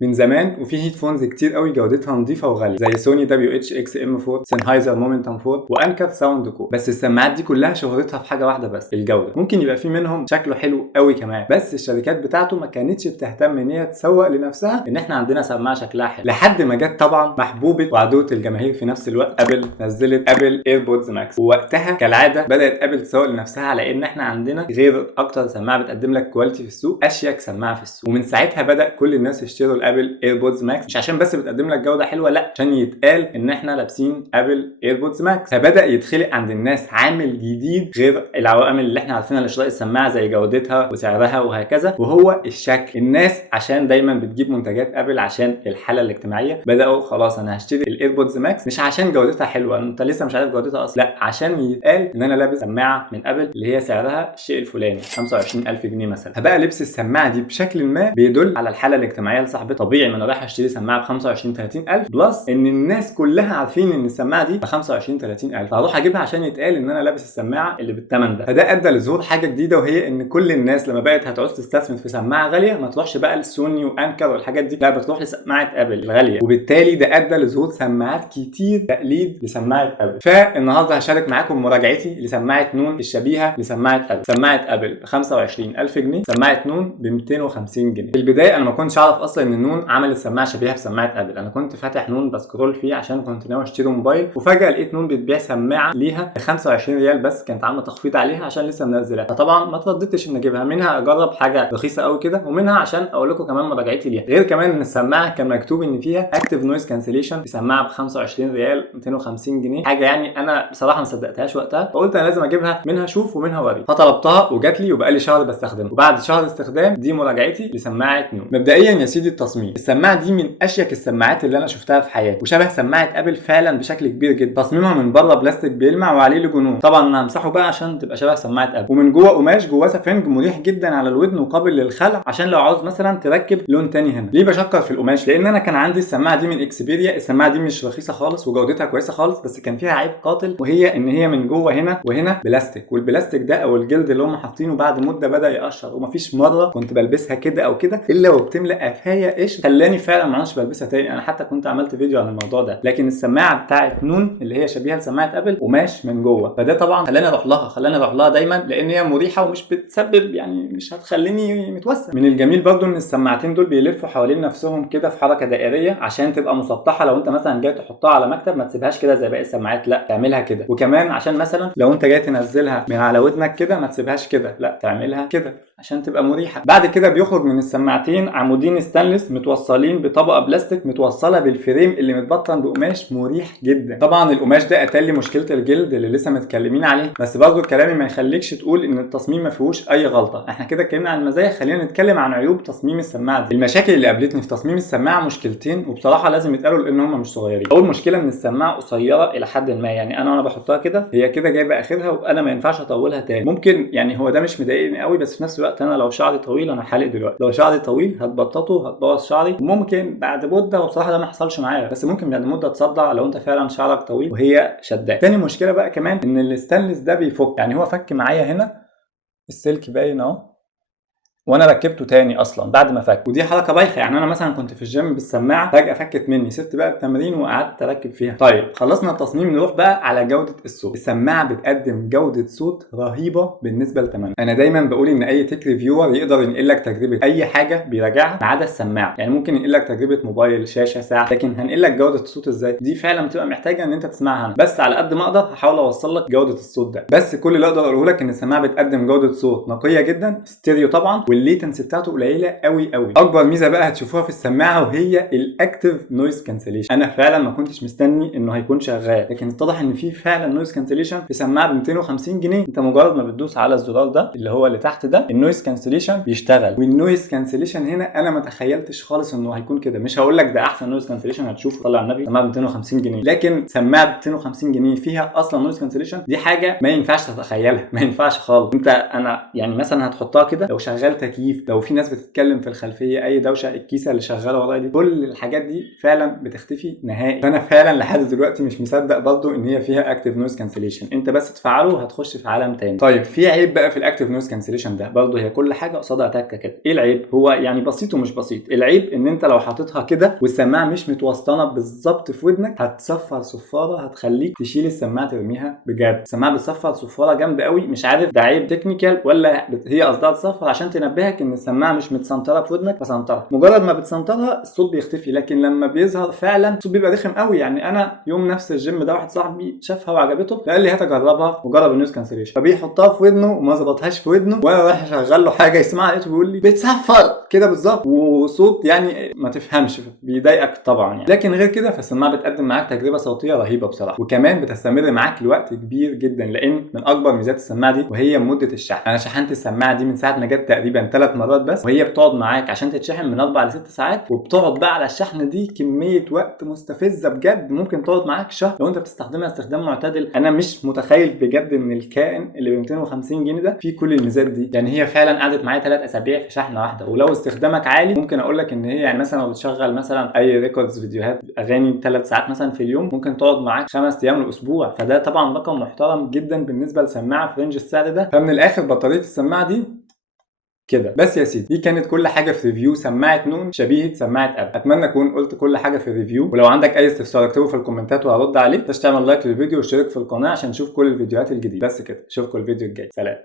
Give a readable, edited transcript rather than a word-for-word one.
من زمان وفي هيدفونز كتير قوي جودتها نظيفه وغاليه زي سوني WH-XM4، سennheiser مومنتم 4، وانكر ساوند كو. بس السماعات دي كلها شهرتها في حاجه واحده بس، الجوده. ممكن يبقى في منهم شكله حلو قوي كمان، بس الشركات بتاعته ما كانتش بتهتم ان هي تسوق لنفسها ان احنا عندنا سماعه شكلها حلو، لحد ما جت طبعا محبوبه وعدوه الجماهير في نفس الوقت، ابل. نزلت ابل ايربودز ماكس، ووقتها كالعاده بدات ابل تسوق لنفسها على ان احنا عندنا غير اكتر سماعه بتقدم لك كواليتي في السوق، اشيك سماعه في السوق. ومن ساعتها بدا كل الناس يشتروا الابل ايربودز ماكس، مش عشان بس بتقدم لك جوده حلوه، لا، عشان يتقال ان احنا لابسين ابل ايربودز ماكس. فبدا يتخلق عند الناس عامل جديد غير العوامل اللي احنا عارفينها لشراء السماعه زي جودتها وسعرها وهكذا، وهو الشكل. الناس عشان دايما بتجيب منتجات ابل عشان الحاله الاجتماعيه، بداوا خلاص انا هشتري الايربودز ماكس مش عشان جودتها حلوه، انت لسه مش عارف جودتها اصلا، لا، عشان يتقال ان انا لابس سماعه من ابل اللي هي سعرها الشيء الفلاني 25000 جنيه مثلا. فبقى لبس السماعه دي بشكل ما بيدل على الحاله الاجتماعيه لصاحبتي. طبيعي ما انا رايح اشتري سماعه ب 25 30000 بلس ان الناس كلها عارفين ان السماعه دي ب 25 30000، فهروح اجيبها عشان يتقال ان انا لابس السماعه اللي بالثمن ده. فده ادى لظهور حاجه جديده، وهي ان كل الناس لما بقت هتعوز تستثمر في سماعه غاليه ما تروحش بقى لسوني وانكر والحاجات دي، لا، بتروح لسماعه ابل الغاليه. وبالتالي ده ادى لظهور سماعات كتير تقليد لسماعه ابل. فالنهارده هشارك معاكم مراجعتي لسماعه نون الشبيهه لسماعه ابل. سماعه ابل ب 25000 جنيه، سماعه نون ب 250 جنيه. في البدايه انا ما كنتش اعرف اصلا ان نون عملت سماعه شبيهه بسماعه ابل. انا كنت فاتح نون بسكرول فيه عشان كنت ناوي اشتري موبايل، وفجاه لقيت نون بتبيع سماعه ليها ب 25 ريال بس، كانت عامله تخفيض عليها عشان لسه منزلها. فطبعا ما ترددتش ان اجيبها، منها اجرب حاجه رخيصه قوي كده، ومنها عشان اقول لكم كمان مراجعتي ليها. غير كمان ان السماعه كان مكتوب ان فيها اكتيف نويز كانسليشن، سماعه ب 25 ريال 250 جنيه، حاجه يعني انا بصراحه ما صدقتهاش وقتها، فقلت انا لازم اجيبها، منها شوف ومنها وري. فطلبتها وجات لي، وبقى لي شهر بستخدمها. وبعد شهر استخدام دي مراجعتي لسماعه نون. مبدئيا يا سيدي التصميم، السماعه دي من اشيك السماعات اللي انا شفتها في حياتي، وشبه سماعه ابل فعلا بشكل كبير جدا. تصميمها من بره بلاستيك بيلمع وعليه لجنون، طبعا انا همسحه بقى عشان تبقى شبه سماعه ابل. ومن جوه قماش، جواه سفنج مريح جدا على الودن وقابل للخلع، عشان لو عاوز مثلا تركب لون تاني هنا. ليه بشكر في القماش؟ لان انا كان عندي السماعه دي من اكسبيريا. السماعه دي مش رخيصه خالص وجودتها كويسه خالص، بس كان فيها عيب قاتل، وهي ان هي من جوه هنا وهنا بلاستيك، والبلاستيك ده او الجلد اللي هم حاطينه بعد مده بدا يقشر، ومفيش مره كنت بلبسها كده او كده الا وبتملى قفايا قشر، خلاني فعلا ما عادش بلبسها تاني. انا حتى كنت عملت فيديو عن الموضوع ده. لكن السماعه بتاعت نون اللي هي شبيهه لسماعه ابل قماش من جوه، فده طبعا خلاني اروح لها دايما، لان هي مريحه ومش بتسبب يعني مش هتخليني متوسع. من الجميل برضو ان السماعتين دول بيلفوا حوالين نفسهم كده في حركه دائريه عشان تبقى مسطحه. لو انت مثلا جاي تحطها على مكتب ما تسيبهاش كده زي باقي السماعات، لا، تعملها كده. وكمان عشان مثلا لو انت جاي تنزلها من على ودنك كده ما تسيبهاش كده، لا، تعملها كده عشان تبقى مريحه. بعد كده بيخرج من السماعتين عمودين ستانلس متوصلين بطبقه بلاستيك متوصله بالفريم اللي متبطن بقماش مريح جدا. طبعا القماش ده قتل لي مشكله الجلد اللي لسه متكلمين عليه، بس برضه كلامي ما يخليكش تقول ان التصميم ما فيهوش اي غلطه. احنا كده اتكلمنا عن المزايا، خلينا نتكلم عن عيوب تصميم السماعه دي. المشاكل اللي قابلتني في تصميم السماعه مشكلتين، وبصراحه لازم يتقالوا لان هم مش صغيرين. اول مشكله ان السماعه قصيره الى حد ما، يعني انا وانا بحطها كده هي كده جايبه اخرها، وانا ما ينفعش اطولها تاني. ممكن يعني هو ده مش مضايقني قوي، بس في نفس الوقت انا لو شعري طويل، انا حالق دلوقتي، لو شعري طويل هتبططه هتبوظ شعري، وممكن بعد مده، وبصراحه ده ما حصلش معايا، بس ممكن بعد مده تصدع لو انت فعلا شعرك طويل وهي شداك. تاني مشكله بقى كمان ان الستانلس ده بيفك، يعني هو فك معايا هنا، السلك باين اهو، وانا ركبته تاني اصلا بعد ما فك، ودي حركه بايخه. يعني انا مثلا كنت في الجيم بالسماعه فجاه فكت مني، سبت بقى التمرين وقعدت اركب فيها. طيب خلصنا التصميم، نروح بقى على جوده الصوت. السماعه بتقدم جوده صوت رهيبه بالنسبه لثمنها. انا دايما بقول ان اي تك ريفيور يقدر ينقل لك تجربه اي حاجه بيراجعها ما عدا السماعه. يعني ممكن ينقل لك تجربه موبايل، شاشه، ساعه، لكن هنقل لك جوده الصوت ازاي؟ دي فعلا بتبقى محتاجه ان انت تسمعها انا. بس على قد ما اقدر هحاول اوصل لك جوده الصوت ده. بس كل اللي اقدر اقوله لك ان السماعه بتقدم جوده صوت نقيه جدا، ستيريو طبعا، والليتنسي بتاعته قليله قوي قوي. اكبر ميزه بقى هتشوفوها في السماعه وهي الاكتيف نويز كانسليشن. انا فعلا ما كنتش مستني انه هيكون شغال، لكن اتضح ان في فعلا نويز كانسليشن في سماعه ب 250 جنيه. انت مجرد ما بتدوس على الزرار ده اللي هو اللي تحت ده، النويز كانسليشن بيشتغل. والنويز كانسليشن هنا انا ما تخيلتش خالص انه هيكون كده. مش هقول لك ده احسن نويز كانسليشن هتشوفه، طلع النبي، سماعه ب 250 جنيه، لكن سماعه ب 250 جنيه فيها اصلا نويز كانسليشن، دي حاجه ما ينفعش تتخيلها، ما ينفعش خالص. انا يعني مثلا هتحطها كده، لو شغلت تكييف، لو في ناس بتتكلم في الخلفيه، اي دوشه، الكيسه اللي شغاله ورايا دي، كل الحاجات دي فعلا بتختفي نهائي. فانا فعلا لحد دلوقتي مش مصدق برضه ان هي فيها اكتيف نويز كانسليشن. انت بس تفعله هتخش في عالم تاني. طيب في عيب بقى في الاكتيف نويز كانسليشن ده برضه، هي كل حاجه قصادها تكه كده. ايه العيب؟ هو يعني بسيط ومش بسيط. العيب ان انت لو حاططها كده والسماعه مش متوسطنه بالظبط في ودنك، هتصفر صفاره هتخليك تشيل السماعه ترميها بجد. السماعه بتصفر صفاره جامده قوي، مش عارف ده عيب تكنيكال ولا هي قصدها تصفر عشان تنبهك ان السماعه مش متسنطره في ودنك فسنطرها. مجرد ما بتسنطرها الصوت بيختفي، لكن لما بيظهر فعلا الصوت بيبقى رخم قوي. يعني انا يوم نفس الجيم ده واحد صاحبي شافها وعجبته، قال لي هات اجربها وجرب النويز كانسليشن، فبيحطها في ودنه وما ظبطهاش في ودنه، وانا رايح اشغل له حاجه يسمعها لقيته بيقول لي بتصفر كده بالظبط، وصوت يعني ما تفهمش، بيضايقك طبعا يعني. لكن غير كده فالسماعه بتقدم معاك تجربه صوتيه رهيبه بصراحه، وكمان بتستمر معاك لوقت كبير جدا، لان من اكبر ميزات السماعه دي وهي مده الشحن. انا شحنت السماعه دي من ساعه ما جت تقريبا 3 مرات بس، وهي بتقعد معاك عشان تتشحن من 4 ل 6 ساعات، وبتقعد بقى على الشحن دي كميه وقت مستفزه بجد، ممكن تقعد معاك شهر لو انت بتستخدمها استخدام معتدل. انا مش متخيل بجد ان الكائن اللي ب 250 جنيه ده فيه كل الميزات دي. يعني هي فعلا قعدت معايا 3 اسابيع في شحنه واحده، ولو استخدامك عالي ممكن اقول لك ان هي يعني مثلا لو بتشغل مثلا اي ريكوردز فيديوهات اغاني 3 ساعات مثلا في اليوم، ممكن تقعد معاك 5 ايام لاسبوع، فده طبعا رقم محترم جدا بالنسبه لسماعه في رينج السعر ده. فمن الاخر بطاريه السماعه دي كده بس يا سيدي. دي كانت كل حاجه في ريفيو سماعه نون شبيهه سماعه ابل. اتمنى اكون قلت كل حاجه في الريفيو، ولو عندك اي استفسار اكتبه في الكومنتات وهرد عليه. تعمل لايك للفيديو واشترك في القناه عشان تشوف كل الفيديوهات الجديده. بس كده، اشوفكم الفيديو الجاي، سلام.